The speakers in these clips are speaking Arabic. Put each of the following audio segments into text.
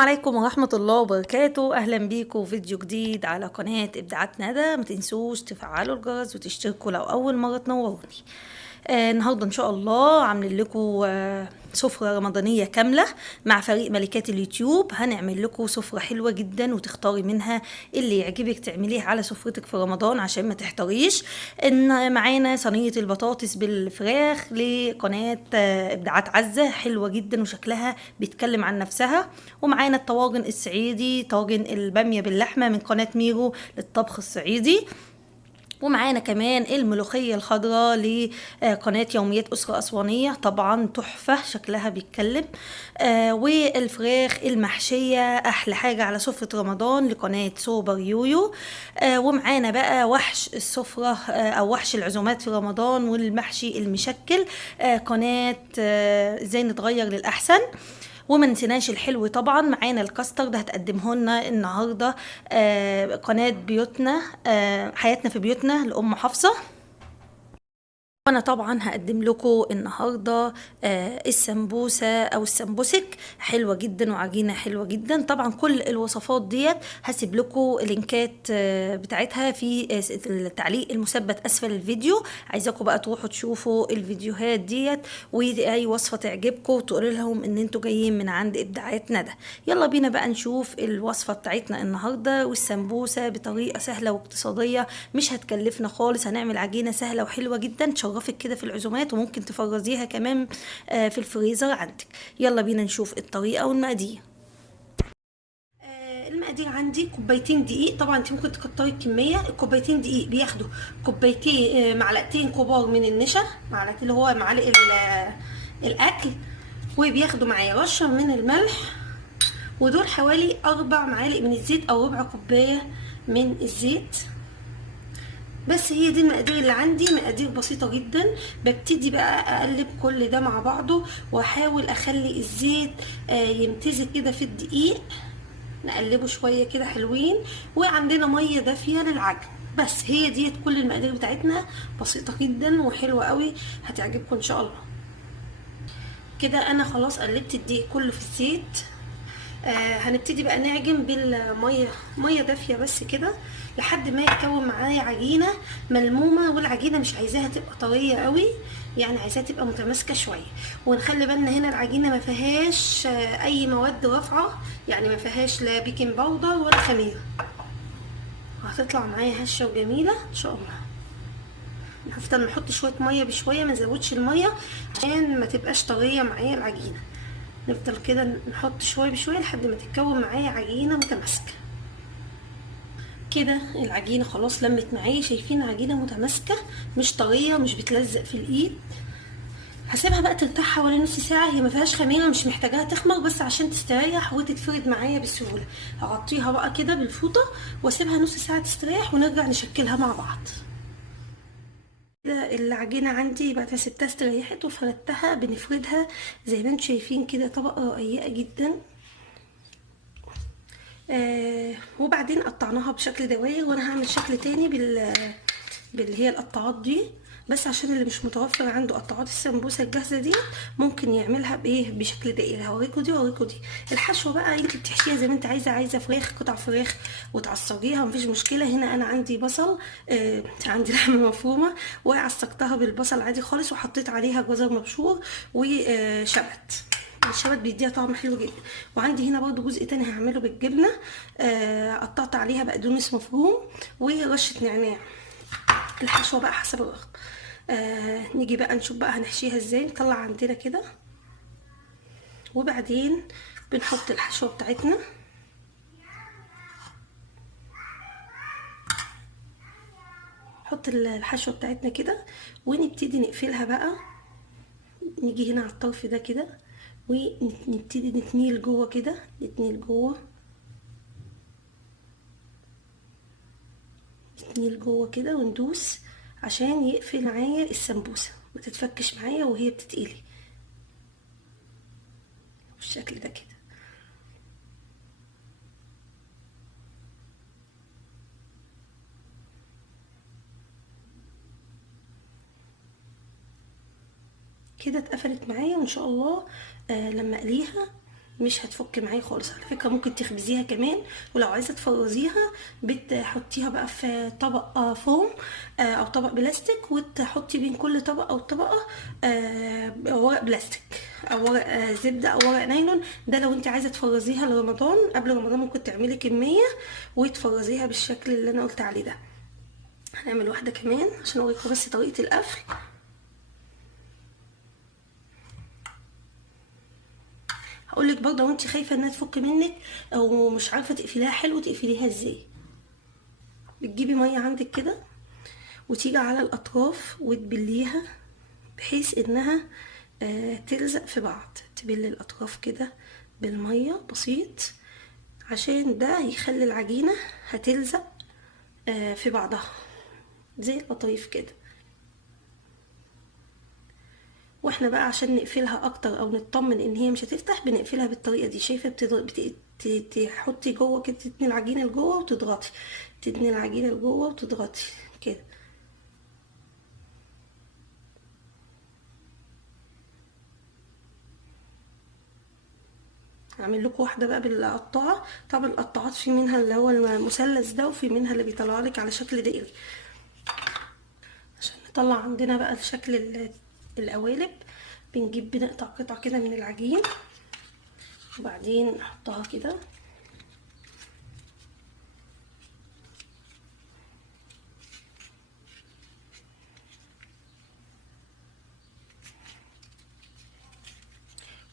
عليكم ورحمة الله وبركاته. أهلا بيكم في فيديو جديد على قناة إبداعات ندى. ما تنسوش تفعلوا الجرس وتشتركوا لو أول مرة تنوروني. النهاردة إن شاء الله عاملين لكم سفرة رمضانية كاملة مع فريق ملكات اليوتيوب. هنعمل لكم سفرة حلوة جدا وتختاري منها اللي يعجبك تعمليه على سفرتك في رمضان عشان ما تحتاريش. ان معانا صينية البطاطس بالفراخ لقناة ابداعات عزة، حلوة جدا وشكلها بيتكلم عن نفسها. ومعانا الطواجن الصعيدي، طاجن البامية باللحمة من قناة ميرو للطبخ الصعيدي. ومعانا كمان الملوخية الخضراء لقناة يوميات أسرة أسوانية، طبعا تحفة شكلها بيتكلم. والفراخ المحشية أحلى حاجة على سفرة رمضان لقناة سوبر يويو. ومعانا بقى وحش السفرة أو وحش العزومات في رمضان والمحشي المشكل، قناة ازاي نتغير للأحسن. وما نسيناش الحلو طبعا، معانا الكاسترد هتقدمه لنا النهارده قناه بيوتنا، حياتنا في بيوتنا لأم حفصه. وانا طبعا هقدم لكم النهارده السمبوسه او السمبوسك، حلوه جدا وعجينه حلوه جدا. طبعا كل الوصفات ديت هسيب لكم اللينكات بتاعتها في التعليق المثبت اسفل الفيديو. عايزاكم بقى تروحوا تشوفوا الفيديوهات ديت، واي وصفه تعجبكم تقولوا لهم ان انتوا جايين من عند ابداعات ندى. يلا بينا بقى نشوف الوصفه بتاعتنا النهارده، والسمبوسه بطريقه سهله واقتصاديه مش هتكلفنا خالص. هنعمل عجينه سهله وحلوه جدا تشرفك كده في العزومات، وممكن تفرزيها كمان في الفريزر عندك. يلا بينا نشوف الطريقه والمقادير. المقادير عندي كوبايتين دقيق. طبعا انت ممكن تكتري الكميه. الكوبايتين دقيق بياخدوا كوبايتين معلقتين كبار من النشا، معلقتين اللي هو معالق الاكل، وبياخدوا معايا رشه من الملح، ودول حوالي 4 معالق من الزيت او ربع كوبايه من الزيت. بس هي دي المقادير اللي عندي، مقادير بسيطه جدا. ببتدي بقى اقلب كل ده مع بعضه، واحاول اخلي الزيت يمتزج كده في الدقيق. نقلبه شويه كده حلوين، وعندنا ميه دافيه للعجن. بس هي ديت كل المقادير بتاعتنا، بسيطه جدا وحلوه قوي، هتعجبكم ان شاء الله. كده انا خلاص قلبت الدقيق كله في الزيت. هنبتدي بقى نعجن بالميه، ميه دافيه بس كده لحد ما يتكون معايا عجينه ملمومه. والعجينه مش عايزاها تبقى طريه قوي، يعني عايزاها تبقى متماسكه شويه. ونخلي بالنا هنا العجينه ما فيهاش اي مواد رافعه، يعني ما فيهاش لا بيكنج باودر ولا خميره. هتطلع معايا هشه وجميله ان شاء الله. هنفضل نحط شويه ميه بشويه، ما نزودش الميه عشان ما تبقاش طريه معايا العجينه. نفضل كده نحط شويه بشويه لحد ما تتكون معايا عجينه متماسكه. كده العجينه خلاص لمت معايا، شايفين عجينه متماسكه مش طريه مش بتلزق في الايد. هسيبها بقى ترتاح حوالي نص ساعه. هي ما فيهاش خميره، مش محتاجاها تخمر، بس عشان تستريح وتتفرد معايا بسهوله. هغطيها بقى كده بالفوطه واسيبها نص ساعه تستريح، ونرجع نشكلها مع بعض. العجينه عندي بعد ما سبتها استريحت وفردتها، بنفردها زي ما انتم شايفين كده طبقه رقيقه جدا. وبعدين قطعناها بشكل دواير، وانا هعمل شكل تاني باللي هي القطاعات دي. بس عشان اللي مش متوفر عنده قطاعات السمبوسه الجاهزه دي، ممكن يعملها بايه بشكل دائري. هوريكم دي وهوريكم دي. الحشوه بقى انت بتحشيها زي ما انت عايزه فراخ، قطع فراخ وتعصجيها مفيش مشكله. هنا انا عندي بصل، عندي لحمه مفرومه وعصقتها بالبصل عادي خالص، وحطيت عليها جزر مبشور وشبت. الشبت بيديها طعم حلو جدا. وعندي هنا برضو جزء تاني هعمله بالجبنه، قطعت عليها بقدونس مفروم ورشه نعناع. الحشوه بقى حسب الرغبه. نيجي بقى نشوف بقى هنحشيها ازاي. نطلع عندنا كده، وبعدين بنحط الحشوه بتاعتنا. نحط الحشوه بتاعتنا كده ونبتدي نقفلها بقى. نيجي هنا على الطرف ده كده ونبتدي نتنيل جوه كده، نتنيل جوه، نتنيل جوه كده وندوس عشان يقفل معايا السمبوسه ما تتفكش معايا وهي بتتقلي بالشكل ده كده. كده اتقفلت معايا، وان شاء الله لما اقليها مش هتفك معايا خالص. على فكره ممكن تخبزيها كمان، ولو عايزه تفرزيها بتحطيها بقى في طبق فوم او طبق بلاستيك، وتحطي بين كل طبقه او طبقه ورق بلاستيك او ورق زبده او ورق نايلون. ده لو انت عايزه تفرزيها لرمضان، قبل رمضان ممكن تعملي كميه وتفرزيها بالشكل اللي انا قلت عليه ده. هنعمل واحده كمان عشان اوريكم بس طريقه القفل. هقولك برضه لو انت خايفه انها تفك منك او مش عارفه تقفليها حلو، تقفليها ازاي؟ بتجيبي ميه عندك كده وتيجي على الاطراف وتبليها بحيث انها تلزق في بعض. تبلي الاطراف كده بالميه بسيط عشان ده يخلي العجينه هتلزق في بعضها زي القطايف كده. واحنا بقى عشان نقفلها اكتر او نطمن ان هي مش هتفتح بنقفلها بالطريقه دي. شايفه تحطي جوه كده، تتني العجينه لجوه وتضغطي، تتني العجينه لجوه وتضغطي كده. هعمل لكم واحده بقى بالقطاعه. طبعا القطاعات في منها اللي هو المثلث ده وفي منها اللي بيطلع لك على شكل دائري. عشان نطلع عندنا بقى الشكل القوالب بنقطع قطع كده من العجين وبعدين نحطها كده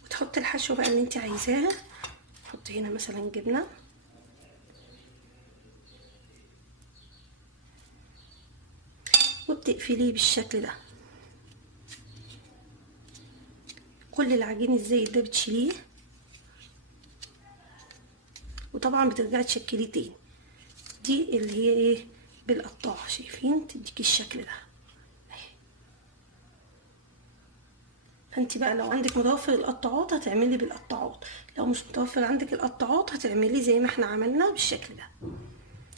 وتحط الحشو بقى اللي انت عايزاها. حطي هنا مثلا جبنه وبتقفليه بالشكل ده. كل العجين الزايد ده بتشيليه وطبعا بترجعي تشكليه تاني. دي اللي هي ايه بالقطاعه، شايفين تديكي الشكل ده. فانت بقى لو عندك متوفر القطاعات هتعملي بالقطاعات، لو مش متوفر عندك القطاعات هتعملي زي ما احنا عملنا بالشكل ده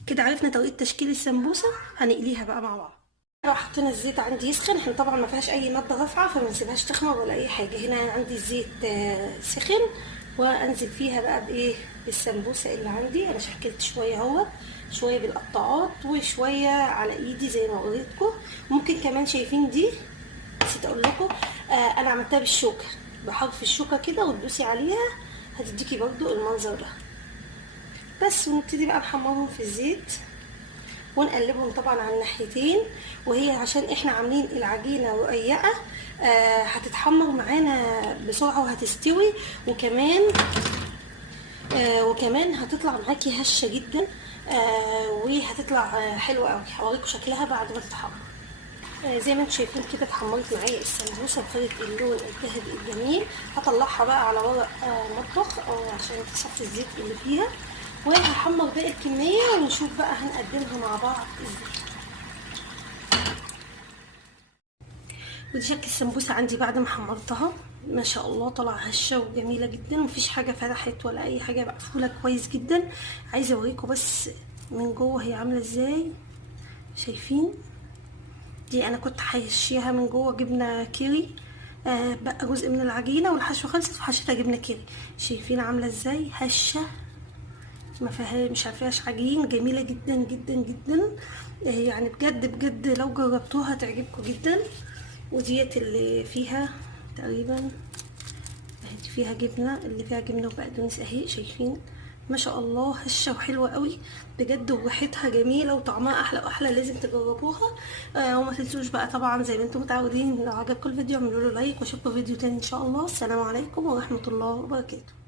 كده. عرفنا طريقه تشكيل السمبوسه، هنقليها بقى مع بعض. حطينا الزيت عندي يسخن. احنا طبعا ما فيهاش اي ماده رافعه فما نسيبهاش تخمر ولا اي حاجه. هنا عندي الزيت سخن وانزل فيها بقى بايه بالسمبوسه اللي عندي. انا شكلت شويه اهو، شويه بالقطاعات وشويه على ايدي زي ما وريتكم. ممكن كمان شايفين دي نسيت اقول لكم انا عملتها بالشوكه، بحرف الشوكه كده وتدوسي عليها هتديكي برضو المنظر ده بس. ونبتدي بقى نحمرهم في الزيت ونقلبهم طبعا على الناحيتين. وهي عشان احنا عاملين العجينه رقيقه هتتحمر معانا بسرعه وهتستوي، وكمان هتطلع معاكي هشه جدا وهتطلع حلوه قوي. هوريكم شكلها بعد ما تتحمر. زي ما انتم شايفين كده اتحمرت معايا السمبوسه وخدت اللون الذهبي الجميل. هطلعها بقى على ورق مطبخ عشان تصفي الزيت اللي فيها، وهحمر باقي الكميه ونشوف بقى هنقدمها مع بعض ازاي. ودي شكل السمبوسه عندي بعد ما حمرتها. ما شاء الله طلع هشه وجميله جدا، مفيش حاجه فتحت ولا اي حاجه، مقفوله كويس جدا. عايزه اوريكم بس من جوه هي عامله ازاي. شايفين دي انا كنت حاشيها من جوه جبنه كيري، بقى جزء من العجينه والحشوه خلصت وحشيتها جبنه كيري. شايفين عامله ازاي هشه ما فيهاش مش عارفاش عجين، جميله جدا جدا جدا. يعني بجد بجد لو جربتوها تعجبكم جدا. وديت اللي فيها تقريبا اهي فيها جبنه، اللي فيها جبنه وبقدونس اهي. شايفين ما شاء الله هشه وحلوه قوي بجد، وريحتها جميله وطعمها احلى واحلى. لازم تجربوها. وما تنسوش بقى طبعا زي ما انتم متعودين لو عجبكم الفيديو اعملوا له لايك، واشوفكم فيديو تاني ان شاء الله. السلام عليكم ورحمه الله وبركاته.